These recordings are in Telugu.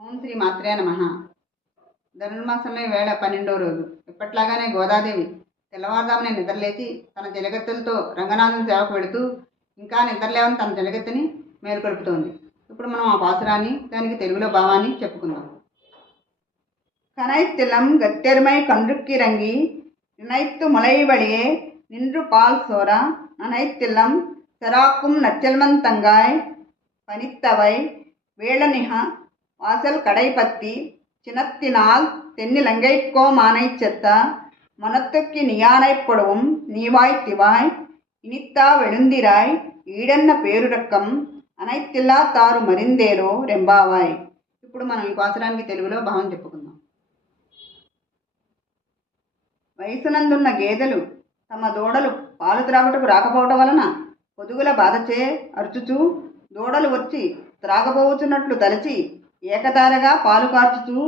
ఓం శ్రీ మాత్రే నమః. ధనుర్మాసంలో వేళ 12వ రోజు. ఎప్పట్లాగానే గోదాదేవి తెల్లవారుజామునే నిద్రలేచి తన జలగత్తెలతో రంగనాథుని సేవకు పెడుతూ ఇంకా నిద్రలేవని తన జలగత్తెని మేలుకొల్పుతోంది. ఇప్పుడు మనం ఆ పాసురాన్ని దానికి తెలుగులో భావాన్ని చెప్పుకుందాం. கனைத்திலம் கத்தெருமை கன்றுக்கிறங்கி நினைத்து முளைவழியே நின்று பால் சோரா நனைத்தில்லம் செராக்கும் நச்செல்மன் தங்காய் பனித்தவை வேளனிக வாசல் கடைபத்தி சினத்தினால் தென்னிலங்கைக்கோ மானை செத்த மனத்துக்கு நியானைப்பொடவும் நீவாய் திவாய் இனித்தா వెళుందిరాయ్ ఈడన్న పేరు రక్కం అనైతిల్లా తారు మరిందేరో రెంబావాయ్. ఇప్పుడు మనం ఈ పాసురానికి తెలుగులో భావం చెప్పుకుందాం. వయసునందున్న గేదెలు తమ దూడలు పాలు త్రాగుటకు రాకపోవటం వలన పొదుగుల బాధచే అరుచుచూ దూడలు వచ్చి త్రాగబోచున్నట్లు తలచి ఏకతారగా పాలు కార్చుచూ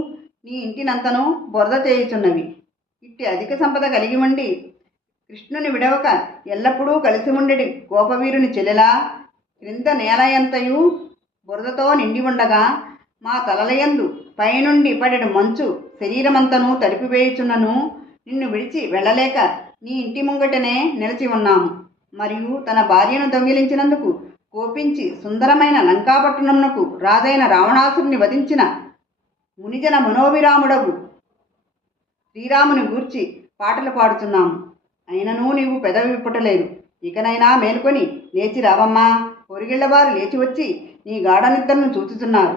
నీ ఇంటినంతను బొరద చేయుచున్నవి. ఇట్టి అధిక సంపద కలిగి ఉండి కృష్ణుని విడవక ఎల్లప్పుడూ కలిసి ఉండేటి గోపవీరుని చెల్లెలా క్రింద నేలయంతయు బురదతో నిండి ఉండగా మా తలలయందు పైనుండి పడెడు మంచు శరీరమంతను తడిపివేయుచున్నను నిన్ను విడిచి వెళ్ళలేక నీ ఇంటి ముంగటనే నిలిచి ఉన్నాము. మరియు తన భార్యను దొంగిలించినందుకు కోపించి సుందరమైన లంకాపట్టణమునకు రాజైన రావణాసురుని వధించిన మునిజన మనోవిరాముడగు శ్రీరాముని గూర్చి పాటలు పాడుతున్నాము. అయినను నీవు పెదవి విప్పటలేదు. ఇకనైనా మేలుకొని లేచి రావమ్మా. పొరిగిళ్లవారు లేచి వచ్చి నీ గాఢ నిద్రను చూచుతున్నారు.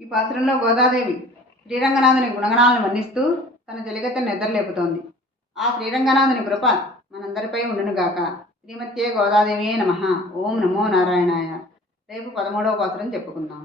ఈ పాత్రలో గోదాదేవి శ్రీరంగనాథుని గుణగణాలను వర్ణిస్తూ తన చెలిగత్తెను నిద్రలేపుతోంది. ఆ శ్రీరంగనాథుని కృప మనందరిపై ఉండునుగాక. శ్రీమత్యే గోదాదేవియే నమః. ఓం నమో నారాయణాయ. రేపు 13వ పాసురం చెప్పుకుందాం.